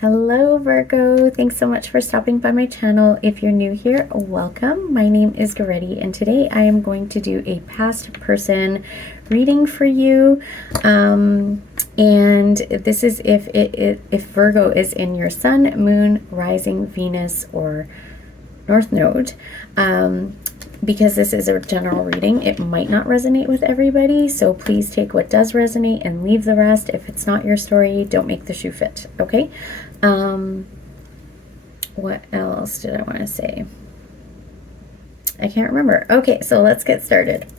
Hello Virgo, thanks so much for stopping by my channel. If you're new here, welcome. My name is Goretti and today I am going to do a past person reading for you. And this is if Virgo is in your sun, moon, rising, Venus, or North Node. Because this is a general reading, it might not resonate with everybody, so please take what does resonate and leave the rest. If it's not your story, don't make the shoe fit, okay? What else did I want to say? I can't remember. Okay, so let's get started.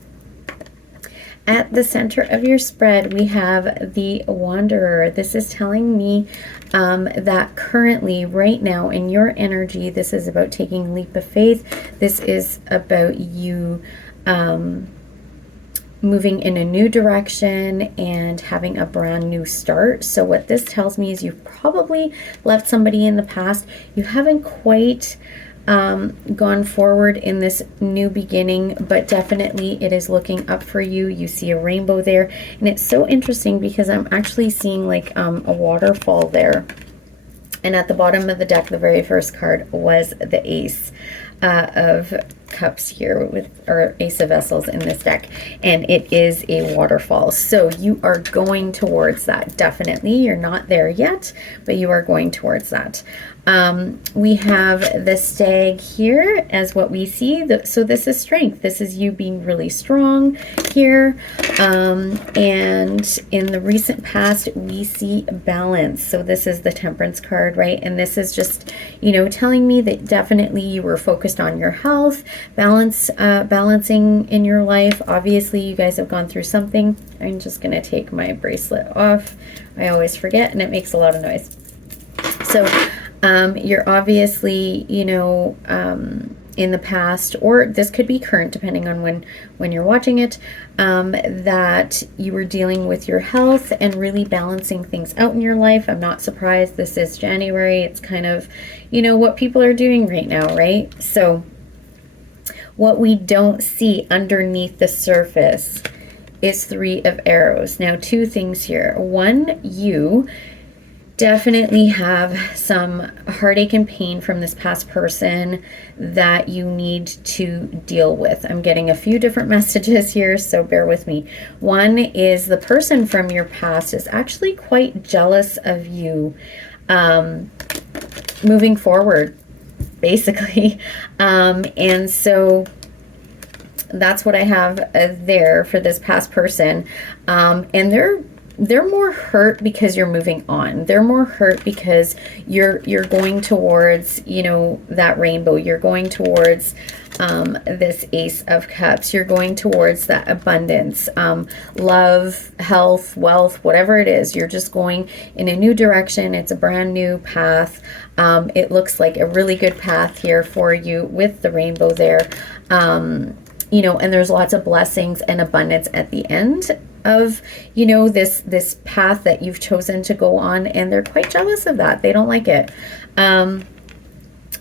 At the center of your spread, we have the Wanderer. This is telling me that currently, right now, in your energy, this is about taking a leap of faith. This is about you moving in a new direction and having a brand new start. So what this tells me is you've probably left somebody in the past. You haven't quite gone forward in this new beginning, but definitely it is looking up for you. You see a rainbow there, and it's so interesting because I'm actually seeing like a waterfall there. And at the bottom of the deck, the very first card was the Ace of Cups here, or Ace of Vessels in this deck, and it is a waterfall. So you are going towards that. Definitely, you're not there yet, but you are going towards that. We have the Stag here as what we see. So this is strength. This is you being really strong here. And in the recent past, we see balance. So this is the Temperance card, right? And this is just, you know, telling me that definitely you were focused on your health, balancing in your life. Obviously, you guys have gone through something. I'm just going to take my bracelet off. I always forget, and it makes a lot of noise. So you're obviously, you know, in the past, or this could be current depending on when you're watching it, that you were dealing with your health and really balancing things out in your life. I'm not surprised. This is January. It's kind of, you know, what people are doing right now, right? So what we don't see underneath the surface is Three of Arrows. Now, two things here. One, you definitely have some heartache and pain from this past person that you need to deal with. I'm getting a few different messages here, so bear with me. One is the person from your past is actually quite jealous of you moving forward, basically. And so that's what I have there for this past person. And they're more hurt because you're moving on. They're more hurt because you're going towards, you know, that rainbow. You're going towards this Ace of Cups. You're going towards that abundance, love, health, wealth, whatever it is. You're just going in a new direction. It's a brand new path. It looks like a really good path here for you with the rainbow there. You know, and there's lots of blessings and abundance at the end of, you know, this path that you've chosen to go on, and they're quite jealous of that. They don't like it.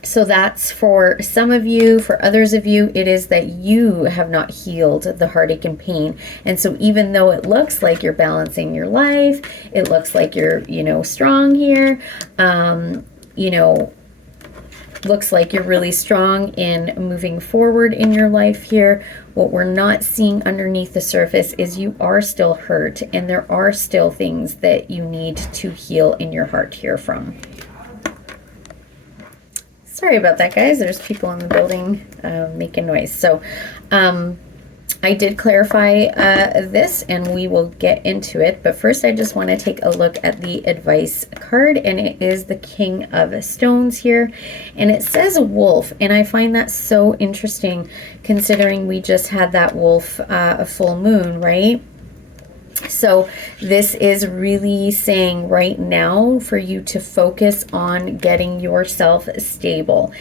So that's for some of you. For others of you, it is that you have not healed the heartache and pain. And so even though it looks like you're balancing your life, it looks like you're, you know, strong here, you know, looks like you're really strong in moving forward in your life here. What we're not seeing underneath the surface is you are still hurt, and there are still things that you need to heal in your heart here from. Sorry about that, guys. There's people in the building making noise. So I did clarify this, and we will get into it. But first, I just want to take a look at the advice card, and it is the King of Stones here. And it says wolf, and I find that so interesting considering we just had that wolf full moon, right? So this is really saying right now for you to focus on getting yourself stable.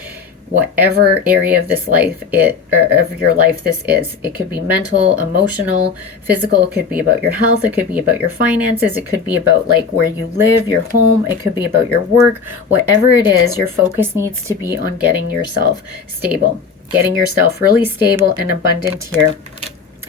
Whatever area of this life of your life this is. It could be mental, emotional, physical. It could be about your health. It could be about your finances. It could be about like where you live, your home. It could be about your work. Whatever it is, your focus needs to be on getting yourself stable, getting yourself really stable and abundant here.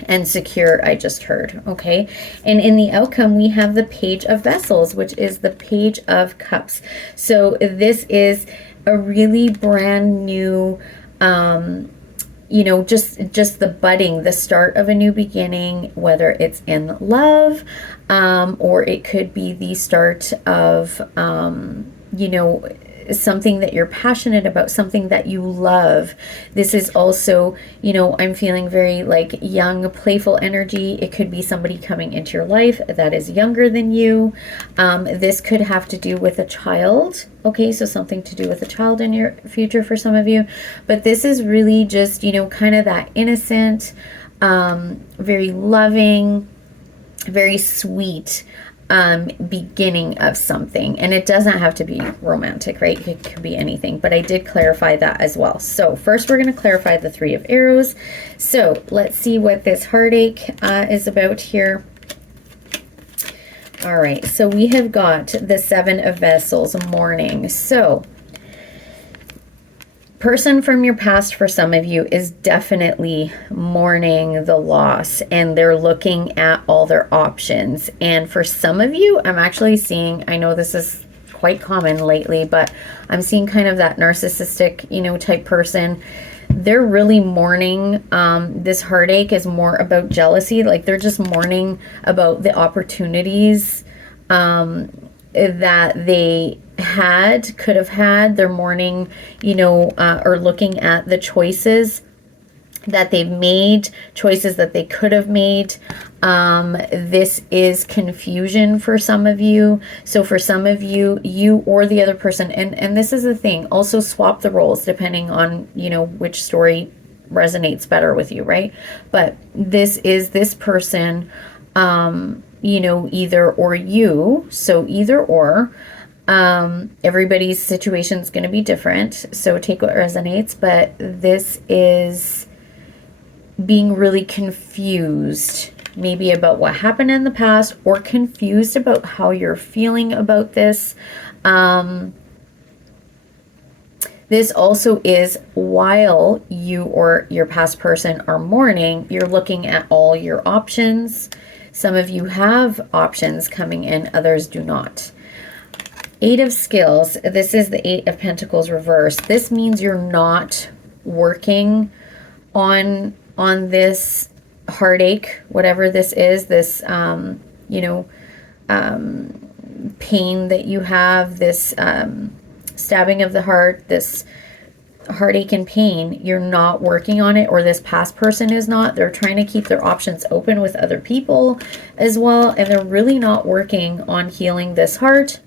and secure, I just heard. Okay. And in the outcome, we have the Page of Vessels, which is the Page of Cups. So this is a really brand new, you know, just the budding, the start of a new beginning, whether it's in love, or it could be the start of, you know, something that you're passionate about, something that you love. This is also, you know, I'm feeling very like young, playful energy. It could be somebody coming into your life that is younger than you. This could have to do with a child. Okay, so something to do with a child in your future for some of you. But this is really just, you know, kind of that innocent, very loving, very sweet beginning of something. And it doesn't have to be romantic, right? It could be anything, but I did clarify that as well. So first we're going to clarify the Three of Arrows. So let's see what this heartache is about here. All right, so we have got the Seven of Vessels, mourning. So person from your past for some of you is definitely mourning the loss, and they're looking at all their options. And for some of you, I'm actually seeing, I know this is quite common lately, but I'm seeing kind of that narcissistic, you know, type person. They're really mourning. This heartache is more about jealousy. Like they're just mourning about the opportunities that they could have had. They're mourning, you know, or looking at the choices that they've made, choices that they could have made. This is confusion for some of you. So for some of you, you or the other person, and this is the thing, also swap the roles depending on, you know, which story resonates better with you, right? But this is this person, you know, either or you. So either or. Everybody's situation is going to be different, so take what resonates, but this is being really confused, maybe about what happened in the past, or confused about how you're feeling about this. This also is while you or your past person are mourning, you're looking at all your options. Some of you have options coming in, others do not. Eight of Skills. This is the Eight of Pentacles reversed. This means you're not working on this heartache, whatever this is, this, you know, pain that you have, this stabbing of the heart, this heartache and pain. You're not working on it, or this past person is not. They're trying to keep their options open with other people as well, and they're really not working on healing this heart.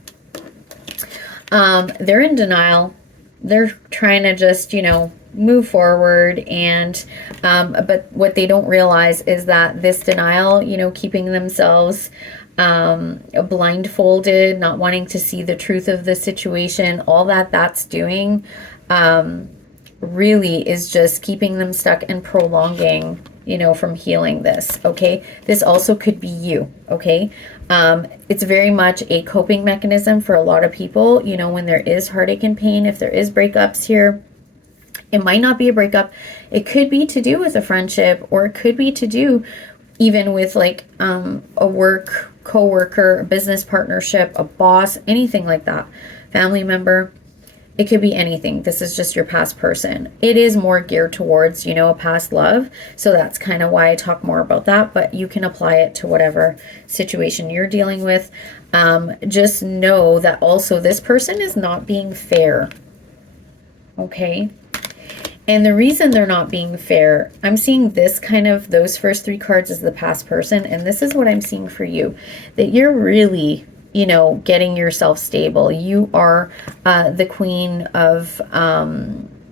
They're in denial. They're trying to just, you know, move forward. And, but what they don't realize is that this denial, you know, keeping themselves, blindfolded, not wanting to see the truth of the situation, all that that's doing, really is just keeping them stuck and prolonging, you know, from healing this. Okay. This also could be you. Okay. It's very much a coping mechanism for a lot of people, you know, when there is heartache and pain, if there is breakups here. It might not be a breakup. It could be to do with a friendship, or it could be to do even with like a work co-worker, a business partnership, a boss, anything like that, family member. It could be anything. This is just your past person. It is more geared towards, you know, a past love. So that's kind of why I talk more about that, but you can apply it to whatever situation you're dealing with. Just know that also this person is not being fair. Okay. And the reason they're not being fair, I'm seeing this kind of, those first three cards as the past person. And this is what I'm seeing for you, that you're really, you know, getting yourself stable. You are the Queen of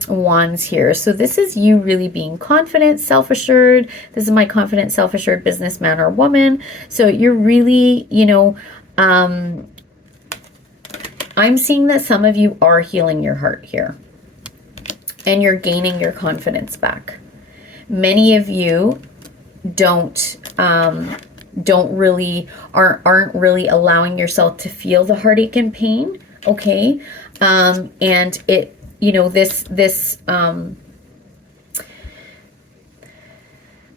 Wands here. So this is you really being confident, self-assured. This is my confident, self-assured businessman or woman. So you're really, you know, I'm seeing that some of you are healing your heart here, and you're gaining your confidence back. Many of you aren't really allowing yourself to feel the heartache and pain. Okay. And it, you know, this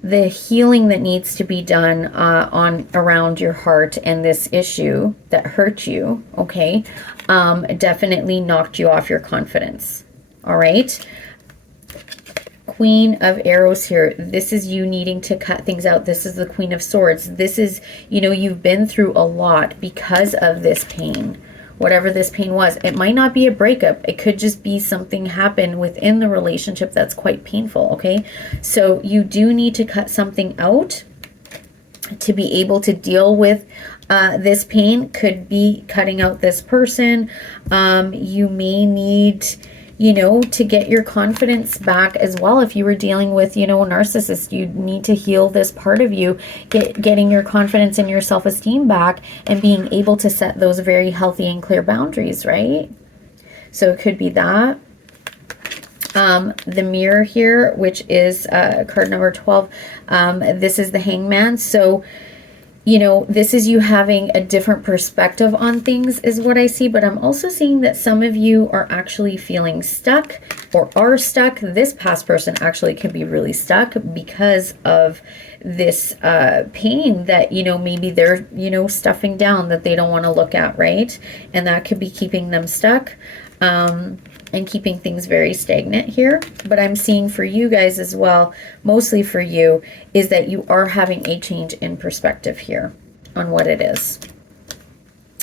the healing that needs to be done on around your heart and this issue that hurt you, okay, definitely knocked you off your confidence. All right. Queen of Arrows here. This is you needing to cut things out. This is the Queen of Swords. This is, you know, you've been through a lot because of this pain. Whatever this pain was. It might not be a breakup. It could just be something happened within the relationship that's quite painful, okay? So you do need to cut something out to be able to deal with this pain. Could be cutting out this person. You may need, you know, to get your confidence back as well. If you were dealing with, you know, a narcissist, you need to heal this part of you, getting your confidence and your self-esteem back and being able to set those very healthy and clear boundaries, right? So it could be that. The Mirror here, which is card number 12, this is the Hangman. So, you know, this is you having a different perspective on things is what I see, but I'm also seeing that some of you are actually feeling stuck or are stuck. This past person actually could be really stuck because of this pain that, you know, maybe they're, you know, stuffing down that they don't want to look at, right? And that could be keeping them stuck. And keeping things very stagnant here. But I'm seeing for you guys as well, mostly for you, is that you are having a change in perspective here on what it is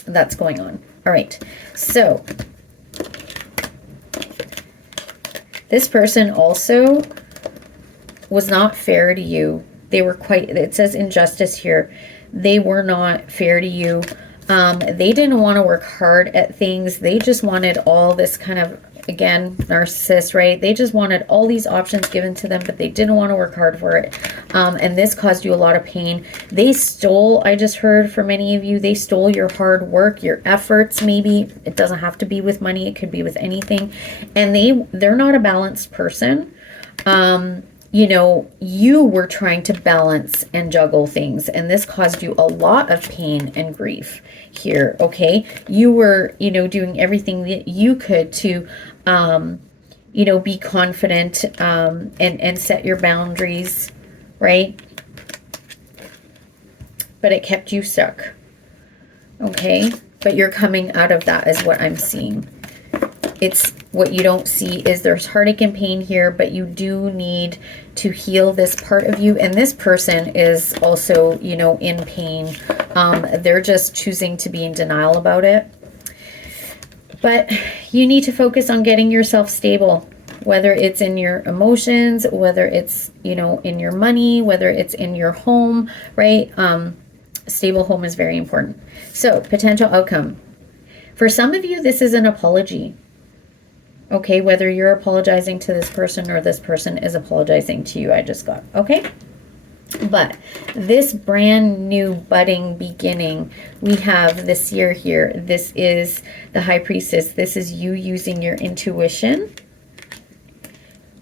that's going on. All right, so this person also was not fair to you. They were quite, it says injustice here. They were not fair to you. They didn't want to work hard at things. They just wanted all this kind of, again, narcissist, right? They just wanted all these options given to them, but they didn't want to work hard for it. And this caused you a lot of pain. They stole, I just heard for many of you, they stole your hard work, your efforts, maybe. It doesn't have to be with money. It could be with anything. And they're not a balanced person. You know, you were trying to balance and juggle things, and this caused you a lot of pain and grief here, okay? You were, you know, doing everything that you could to, you know, be confident and set your boundaries, right? But it kept you stuck, okay? But you're coming out of that is what I'm seeing. It's what you don't see is there's heartache and pain here, but you do need to heal this part of you. And this person is also, you know, in pain. They're just choosing to be in denial about it. But you need to focus on getting yourself stable, whether it's in your emotions, whether it's, you know, in your money, whether it's in your home, right? Stable home is very important. So potential outcome. For some of you, this is an apology. Okay, whether you're apologizing to this person or this person is apologizing to you, I just got, okay? But this brand new budding beginning, we have the Seer here. This is the High Priestess. This is you using your intuition,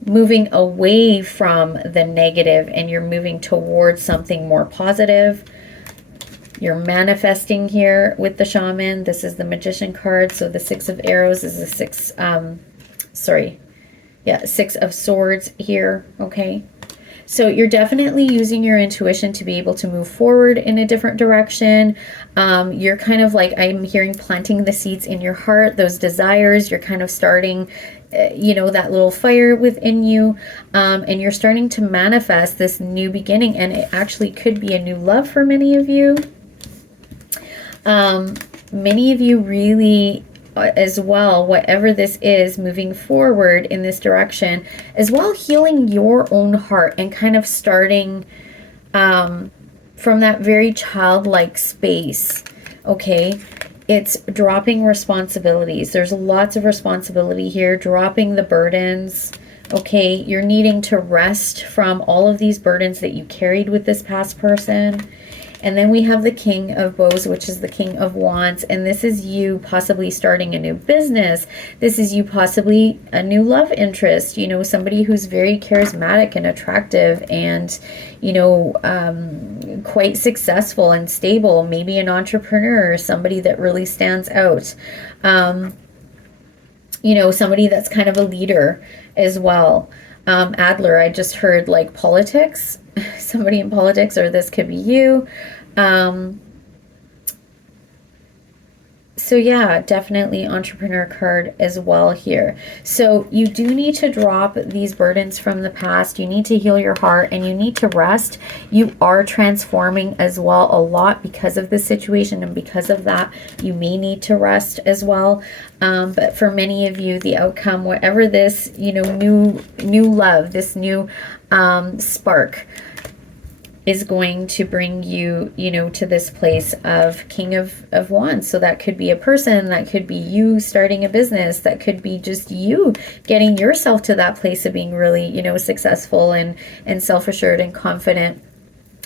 moving away from the negative, and you're moving towards something more positive. You're manifesting here with the Shaman. This is the Magician card. So the Six of Arrows is the Six of Swords here, okay? So you're definitely using your intuition to be able to move forward in a different direction. You're kind of like, I'm hearing planting the seeds in your heart, those desires. You're kind of starting, you know, that little fire within you. And you're starting to manifest this new beginning. And it actually could be a new love for many of you. Many of you really as well, whatever this is, moving forward in this direction, as well healing your own heart and kind of starting from that very childlike space, okay? It's dropping responsibilities. There's lots of responsibility here, dropping the burdens, okay? You're needing to rest from all of these burdens that you carried with this past person. And then we have the King of Bows, which is the King of Wands. And this is you possibly starting a new business. This is you possibly a new love interest, you know, somebody who's very charismatic and attractive and, you know, quite successful and stable. Maybe an entrepreneur, somebody that really stands out. You know, somebody that's kind of a leader as well. Adler, I just heard like politics, somebody in politics, or this could be you. So yeah, definitely entrepreneur card as well here. So you do need to drop these burdens from the past. You need to heal your heart and you need to rest. You are transforming as well a lot because of this situation, and because of that, you may need to rest as well. But for many of you, the outcome, whatever this, new love, this new spark, is going to bring you, to this place of King of Wands. So that could be a person, that could be you starting a business, that could be just you getting yourself to that place of being really, successful and self-assured and confident.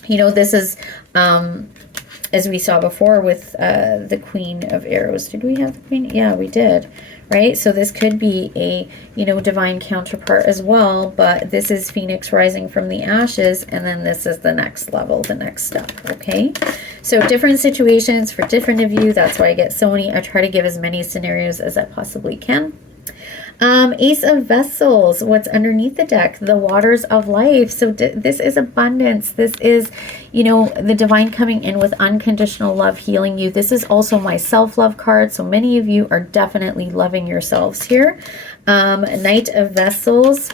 This is, as we saw before with the Queen of Arrows. Did we have the Queen? Yeah, we did. Right? So this could be a, divine counterpart as well, but this is Phoenix rising from the ashes, and then this is the next level, the next step, okay? So different situations for different of you. That's why I get so many. I try to give as many scenarios as I possibly can. Ace of Vessels, what's underneath the deck? The waters of life. So this is abundance. This is, the divine coming in with unconditional love, healing you. This is also my self-love card. So many of you are definitely loving yourselves here. Knight of Vessels.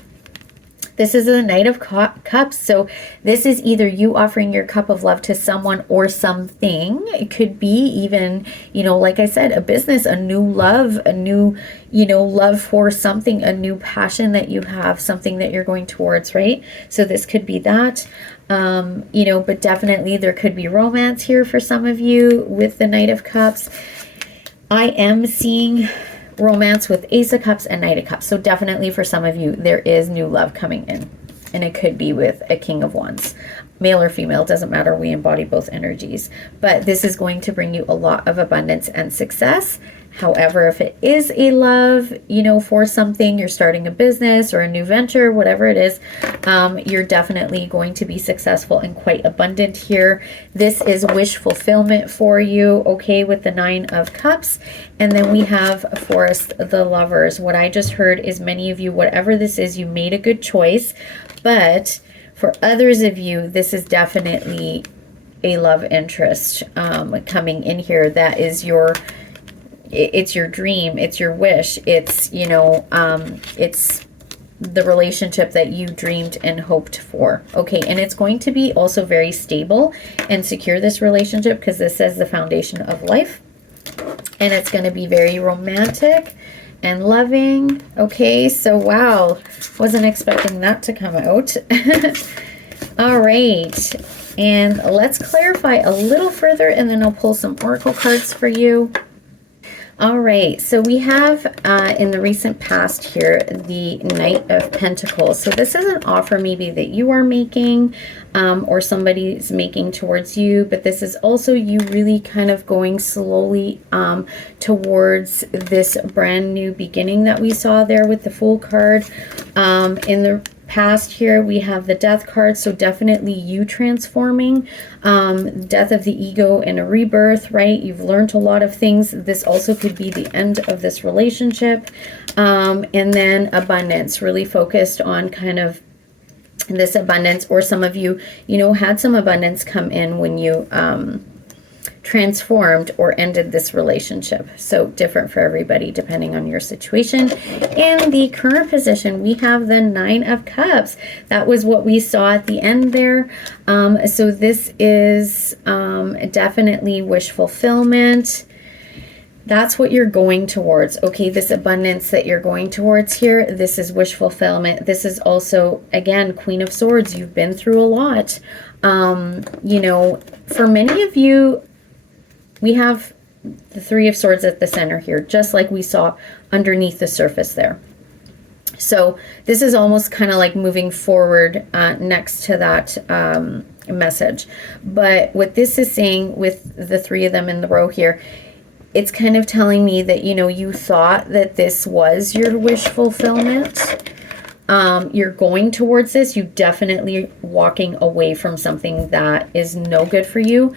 This is a Knight of Cups. So this is either you offering your cup of love to someone or something. It could be even, like I said, a business, a new love, a new, love for something, a new passion that you have, something that you're going towards, right? So this could be that, but definitely there could be romance here for some of you with the Knight of Cups. I am seeing romance with Ace of Cups and Knight of Cups. So definitely for some of you, there is new love coming in. And it could be with a King of Wands. Male or female, doesn't matter. We embody both energies. But this is going to bring you a lot of abundance and success. However, if it is a love, for something, you're starting a business or a new venture, whatever it is, you're definitely going to be successful and quite abundant here. This is wish fulfillment for you, okay, with the Nine of Cups. And then we have Forest, the Lovers. What I just heard is many of you, whatever this is, you made a good choice. But for others of you, this is definitely a love interest coming in here. That is it's your dream, it's your wish, it's, it's the relationship that you dreamed and hoped for. Okay, and it's going to be also very stable and secure, this relationship, because this says the foundation of life. And it's going to be very romantic and loving. Okay, so wow, wasn't expecting that to come out. All right, and let's clarify a little further, and then I'll pull some oracle cards for you. All right, so we have in the recent past here, the Knight of Pentacles. So this is an offer maybe that you are making or somebody's making towards you, but this is also you really kind of going slowly towards this brand new beginning that we saw there with the Fool card. In the past here, we have the Death card, so definitely you transforming, death of the ego and a rebirth, right? You've learned a lot of things. This also could be the end of this relationship. And then abundance, really focused on kind of this abundance, or some of you, had some abundance come in when you transformed or ended this relationship. So different for everybody depending on your situation. In the current position, we have the Nine of Cups. That was what we saw at the end there. So this is definitely wish fulfillment. That's what you're going towards. Okay, this abundance that you're going towards here, this is wish fulfillment. This is also, again, Queen of Swords. You've been through a lot. For many of you, we have the Three of Swords at the center here, just like we saw underneath the surface there. So this is almost kind of like moving forward next to that message. But what this is saying with the three of them in the row here, it's kind of telling me that, you thought that this was your wish fulfillment. You're going towards this. You definitely walking away from something that is no good for you.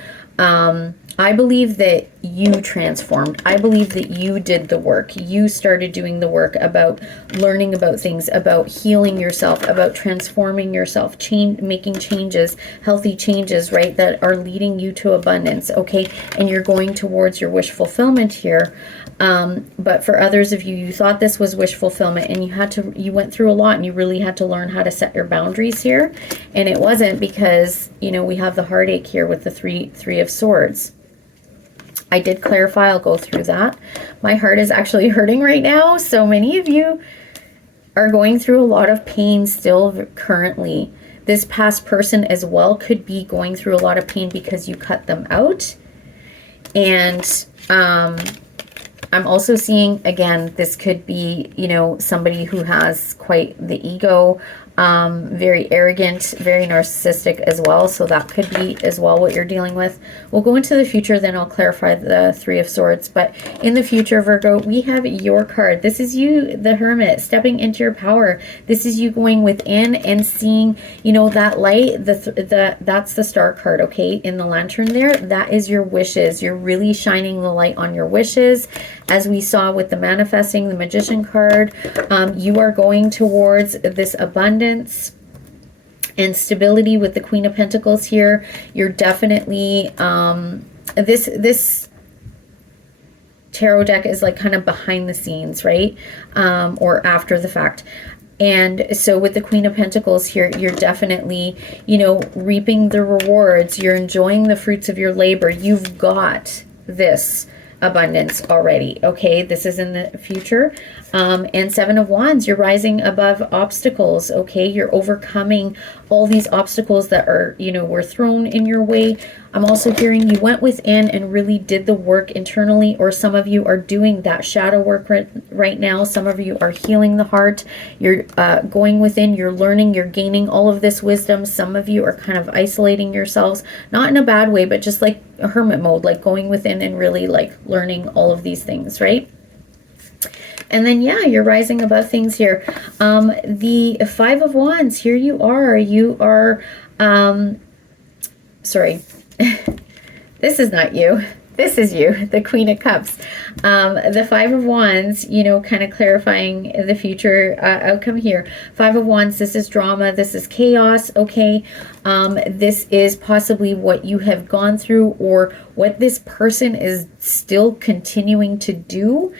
I believe that you transformed. I believe that you did the work. You started doing the work about learning about things, about healing yourself, about transforming yourself, making changes, healthy changes, right, that are leading you to abundance, okay? And you're going towards your wish fulfillment here. But for others of you, you thought this was wish fulfillment, and you went through a lot, and you really had to learn how to set your boundaries here. And it wasn't, because, you know, we have the heartache here with the three of swords. I did clarify. I'll go through that. My heart is actually hurting right now. So many of you are going through a lot of pain still currently. This past person as well could be going through a lot of pain because you cut them out. And I'm also seeing, again, this could be, you know, somebody who has quite the ego, very arrogant, very narcissistic as well. So that could be as well what you're dealing with. We'll go into the future, then I'll clarify the Three of Swords. But in the future, Virgo, we have your card. This is you, the Hermit, stepping into your power. This is you going within and seeing, you know, that light. That's the star card, okay? In the lantern there, that is your wishes. You're really shining the light on your wishes. As we saw with the manifesting, the Magician card, you are going towards this abundance and stability with the Queen of Pentacles here. You're definitely, this tarot deck is like kind of behind the scenes, right? Or after the fact. And so with the Queen of Pentacles here, you're definitely, you know, reaping the rewards. You're enjoying the fruits of your labor. You've got this abundance already, okay? This is in the future. And Seven of Wands, you're rising above obstacles, okay? You're overcoming all these obstacles that are, you know, were thrown in your way. I'm also hearing you went within and really did the work internally, or some of you are doing that shadow work right now. Some of you are healing the heart. You're going within, you're learning, you're gaining all of this wisdom. Some of you are kind of isolating yourselves, not in a bad way, but just like a hermit mode, like going within and really like learning all of these things, right? And then, yeah, you're rising above things here. The Five of Wands, here you are. You are, sorry, this is not you. This is you, the Queen of Cups. The Five of Wands, you know, kind of clarifying the future outcome here. Five of Wands, this is drama. This is chaos, okay? This is possibly what you have gone through, or what this person is still continuing to do.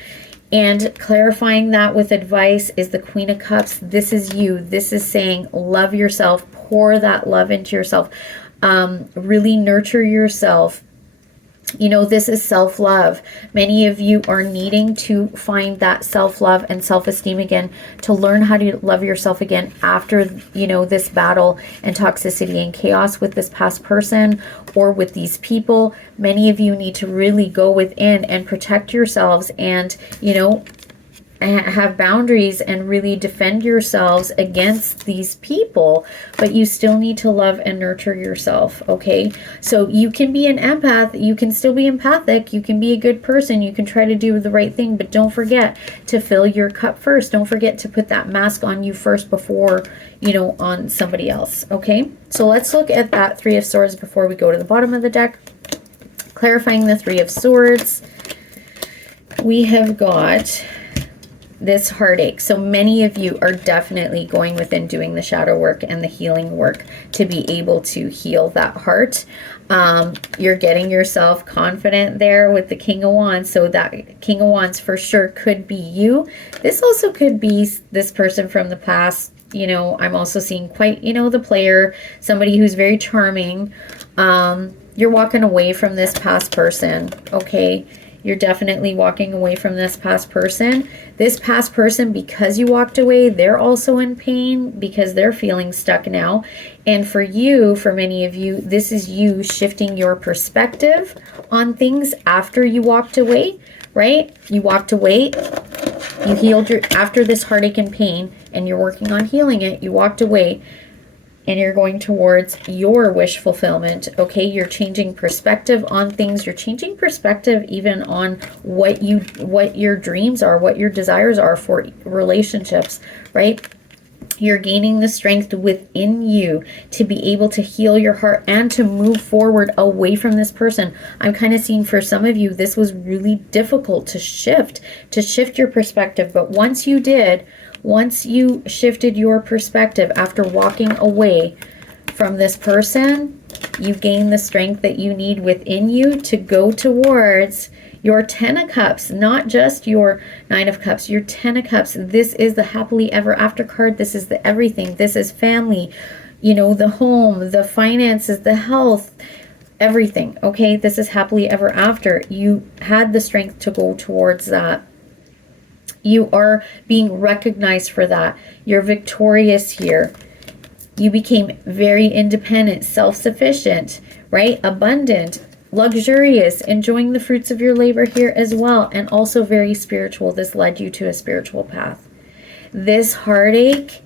And clarifying that with advice is the Queen of Cups. This is you. This is saying love yourself. Pour that love into yourself. Really nurture yourself. You know, this is self-love. Many of you are needing to find that self-love and self-esteem again, to learn how to love yourself again after, you know, this battle and toxicity and chaos with this past person or with these people. Many of you need to really go within and protect yourselves and, you know, have boundaries and really defend yourselves against these people, but you still need to love and nurture yourself, okay? So you can be an empath, you can still be empathic, you can be a good person, you can try to do the right thing, but don't forget to fill your cup first. Don't forget to put that mask on you first before, you know, on somebody else, okay? So let's look at that Three of Swords before we go to the bottom of the deck. Clarifying the Three of Swords, we have got this heartache. So many of you are definitely going within, doing the shadow work and the healing work to be able to heal that heart. You're getting yourself confident there with the King of Wands. So that King of Wands for sure could be you. This also could be this person from the past. You know, I'm also seeing quite, you know, the player, somebody who's very charming. You're walking away from this past person, okay? You're definitely walking away from this past person. This past person, because you walked away, they're also in pain because they're feeling stuck now. And for you, for many of you, this is you shifting your perspective on things after you walked away, right? You walked away, you healed after this heartache and pain, and you're working on healing it. You walked away. And you're going towards your wish fulfillment, okay? You're changing perspective on things. You're changing perspective even on what your dreams are, what your desires are for relationships, right? You're gaining the strength within you to be able to heal your heart and to move forward away from this person. I'm kind of seeing for some of you, this was really difficult to shift your perspective. But once you did, once you shifted your perspective after walking away from this person, you gain the strength that you need within you to go towards your 10 of Cups, not just your 9 of Cups, your 10 of Cups. This is the happily ever after card. This is the everything. This is family, you know, the home, the finances, the health, everything. Okay, this is happily ever after. You had the strength to go towards that. You are being recognized for that. You're victorious here. You became very independent, self-sufficient, right? Abundant, luxurious, enjoying the fruits of your labor here as well, and also very spiritual. This led you to a spiritual path. This heartache,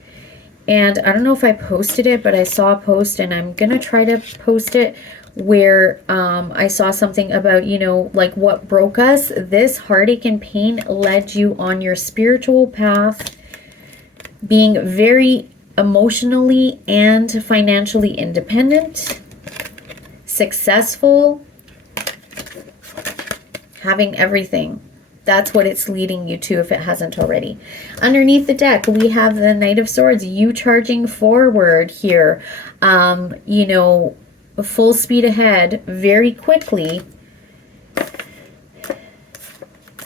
and I don't know if I posted it, but I saw a post, and I'm gonna try to post it, where I saw something about, you know, like what broke us. This heartache and pain led you on your spiritual path, being very emotionally and financially independent, successful, having everything. That's what it's leading you to if it hasn't already. Underneath the deck, we have the Knight of Swords, you charging forward here, you know, full speed ahead very quickly.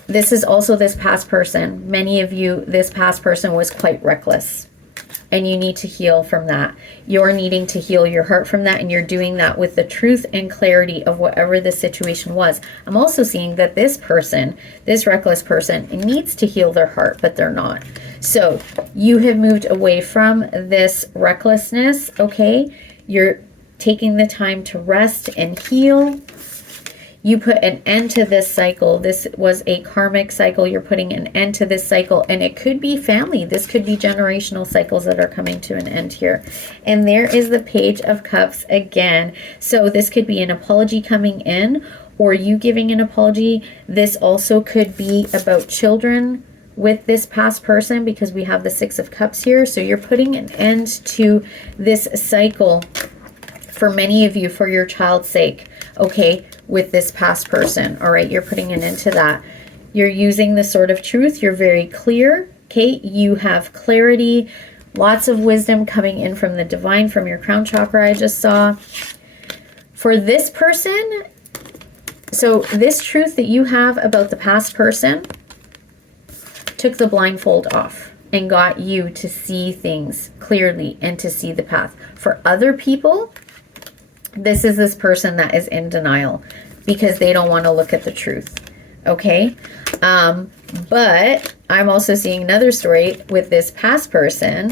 This is also this past person. Many of you, this past person was quite reckless, and you need to heal from that. You're needing to heal your heart from that, and you're doing that with the truth and clarity of whatever the situation was. I'm also seeing that this person, this reckless person, needs to heal their heart, but they're not. So you have moved away from this recklessness, okay? You're taking the time to rest and heal. You put an end to this cycle. This was a karmic cycle. You're putting an end to this cycle, and it could be family. This could be generational cycles that are coming to an end here. And there is the Page of Cups again. So this could be an apology coming in, or you giving an apology. This also could be about children with this past person, because we have the Six of Cups here. So you're putting an end to this cycle for many of you, for your child's sake, okay, with this past person. All right, you're putting an end to that. You're using the Sword of Truth. You're very clear, okay? You have clarity, lots of wisdom coming in from the divine, from your crown chakra I just saw. For this person, so this truth that you have about the past person took the blindfold off and got you to see things clearly and to see the path. For other people, this is this person that is in denial because they don't want to look at the truth, okay? But I'm also seeing another story with this past person.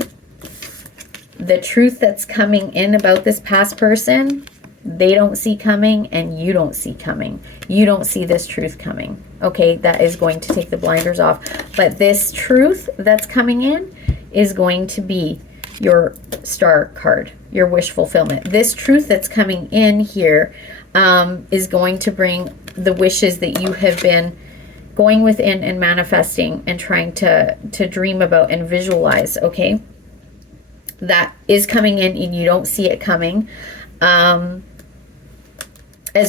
The truth that's coming in about this past person, they don't see coming, and you don't see coming. You don't see this truth coming, okay? That is going to take the blinders off. But this truth that's coming in is going to be your Star card, your wish fulfillment. This truth that's coming in here is going to bring the wishes that you have been going within and manifesting and trying to dream about and visualize, okay? That is coming in and you don't see it coming. As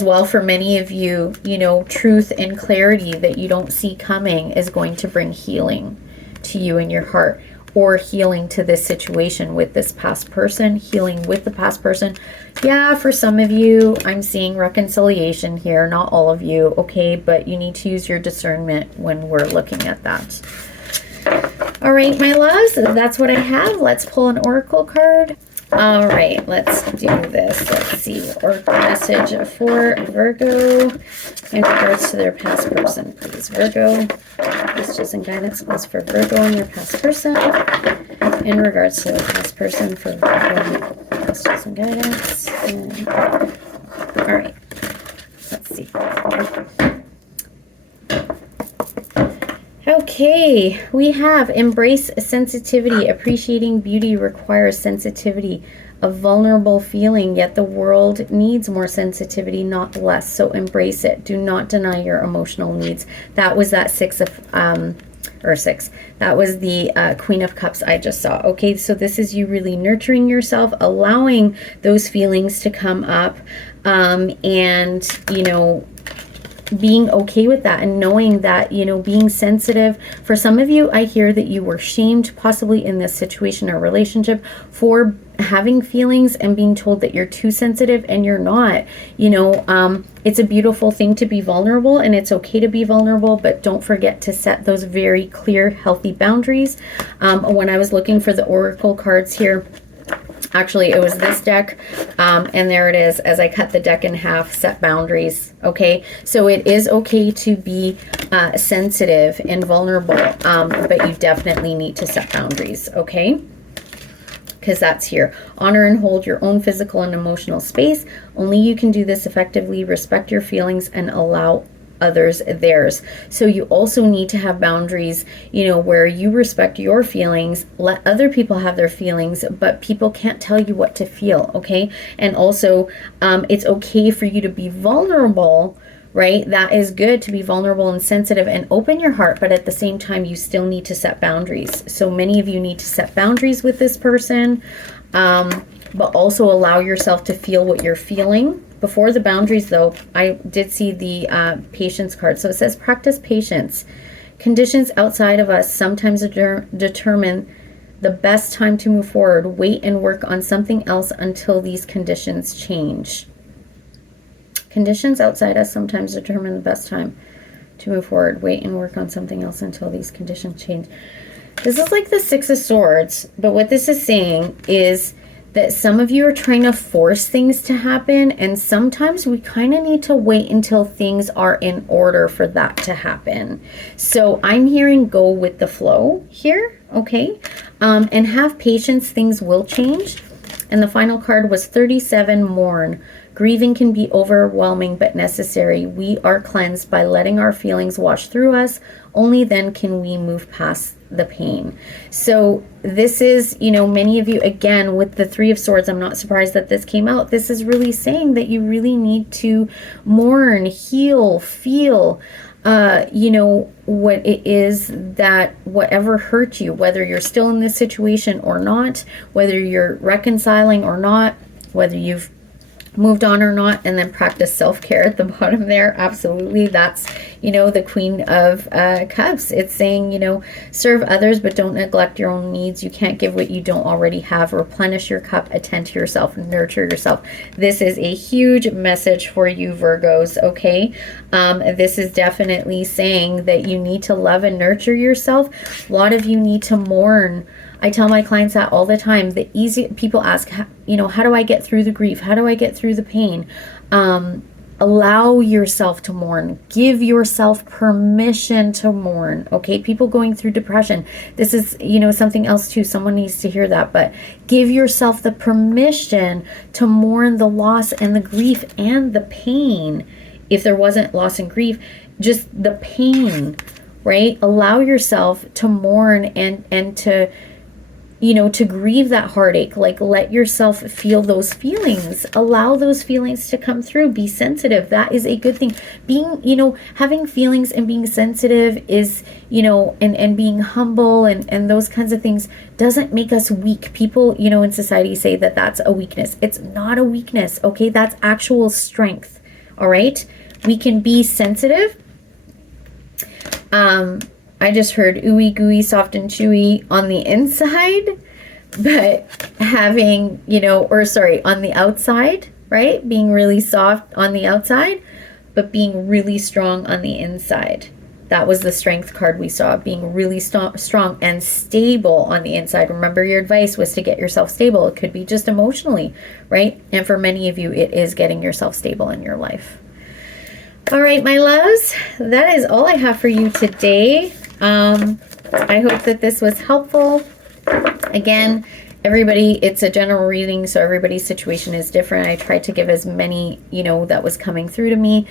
well, for many of you, you know, truth and clarity that you don't see coming is going to bring healing to you in your heart, or healing to this situation with this past person, healing with the past person. Yeah, for some of you, I'm seeing reconciliation here. Not all of you, okay? But you need to use your discernment when we're looking at that. All right, my loves, that's what I have. Let's pull an oracle card. All right, let's do this. Let's see. Oracle message for Virgo in regards to their past person, please. Virgo, messages and guidance was for Virgo and their past person. In regards to the past person for Virgo, messages and guidance. All right, let's see. Okay, we have embrace sensitivity. Appreciating beauty requires sensitivity, a vulnerable feeling, yet the world needs more sensitivity, not less. So embrace it. Do not deny your emotional needs. That was that Six of or 6. That was the Queen of Cups I just saw. Okay, so this is you really nurturing yourself, allowing those feelings to come up, and, you know, being okay with that, and knowing that, you know, being sensitive. For some of you, I hear that you were shamed possibly in this situation or relationship for having feelings and being told that you're too sensitive, and you're not. You know, it's a beautiful thing to be vulnerable, and it's okay to be vulnerable, but don't forget to set those very clear, healthy boundaries. When I was looking for the oracle cards here, actually, it was this deck, and there it is. As I cut the deck in half, set boundaries. Okay, so it is okay to be sensitive and vulnerable, but you definitely need to set boundaries, okay? Because that's here. Honor and hold your own physical and emotional space. Only you can do this effectively. Respect your feelings and allow others theirs. So you also need to have boundaries, you know, where you respect your feelings, let other people have their feelings, but people can't tell you what to feel, okay? And also, it's okay for you to be vulnerable, right? That is good to be vulnerable and sensitive and open your heart, but at the same time, you still need to set boundaries. So many of you need to set boundaries with this person, but also allow yourself to feel what you're feeling. Before the boundaries, though, I did see the patience card. So it says, practice patience. Conditions outside of us sometimes determine the best time to move forward. Wait and work on something else until these conditions change. Conditions outside us sometimes determine the best time to move forward. Wait and work on something else until these conditions change. This is like the Six of Swords, but what this is saying is that some of you are trying to force things to happen, and sometimes we kind of need to wait until things are in order for that to happen. So I'm hearing go with the flow here, okay? And have patience, things will change. And the final card was 37, mourn. Grieving can be overwhelming but necessary. We are cleansed by letting our feelings wash through us. Only then can we move past the pain. So this is, you know, many of you, again, with the Three of Swords, I'm not surprised that this came out. This is really saying that you really need to mourn, heal, feel, you know, what it is that whatever hurt you, whether you're still in this situation or not, whether you're reconciling or not, whether you've moved on or not, and then practice self-care at the bottom there. Absolutely. That's, you know, the Queen of Cups. It's saying, you know, serve others, but don't neglect your own needs. You can't give what you don't already have. Replenish your cup, attend to yourself, nurture yourself. This is a huge message for you, Virgos, okay? This is definitely saying that you need to love and nurture yourself. A lot of you need to mourn. I tell my clients that all the time. The easy people ask, you know, how do I get through the grief? How do I get through the pain? Allow yourself to mourn. Give yourself permission to mourn. Okay, people going through depression. This is, you know, something else too. Someone needs to hear that. But give yourself the permission to mourn the loss and the grief and the pain. If there wasn't loss and grief, just the pain, right? Allow yourself to mourn and to, you know, to grieve that heartache. Like, let yourself feel those feelings. Allow those feelings to come through. Be sensitive. That is a good thing. Being, you know, having feelings and being sensitive is, you know, and being humble and those kinds of things doesn't make us weak. People, you know, in society say that that's a weakness. It's not a weakness, okay? That's actual strength, all right? We can be sensitive. I just heard ooey gooey, soft and chewy on the inside, but having, you know, or sorry, on the outside, right? Being really soft on the outside, but being really strong on the inside. That was the strength card we saw, being really strong and stable on the inside. Remember, your advice was to get yourself stable. It could be just emotionally, right? And for many of you, it is getting yourself stable in your life. All right, my loves, that is all I have for you today. I hope that this was helpful. Again, everybody, it's a general reading, so everybody's situation is different. I tried to give as many, you know, that was coming through to me.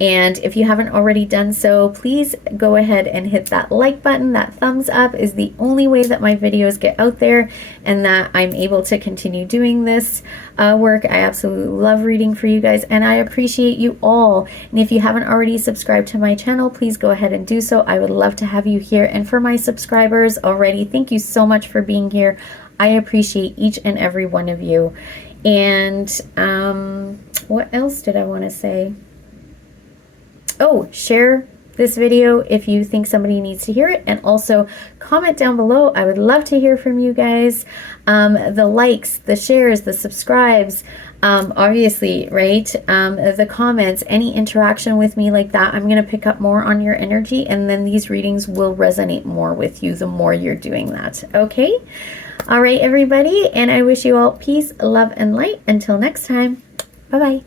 And if you haven't already done so, please go ahead and hit that like button. That thumbs up is the only way that my videos get out there and that I'm able to continue doing this work. I absolutely love reading for you guys, and I appreciate you all. And if you haven't already subscribed to my channel, please go ahead and do so. I would love to have you here. And for my subscribers already, thank you so much for being here. I appreciate each and every one of you. And what else did I want to say? Oh, share this video if you think somebody needs to hear it, and also comment down below. I would love to hear from you guys. The likes, the shares, the subscribes, obviously, right? The comments, any interaction with me like that, I'm going to pick up more on your energy, and then these readings will resonate more with you the more you're doing that. Okay? All right, everybody, and I wish you all peace, love, and light. Until next time, bye-bye.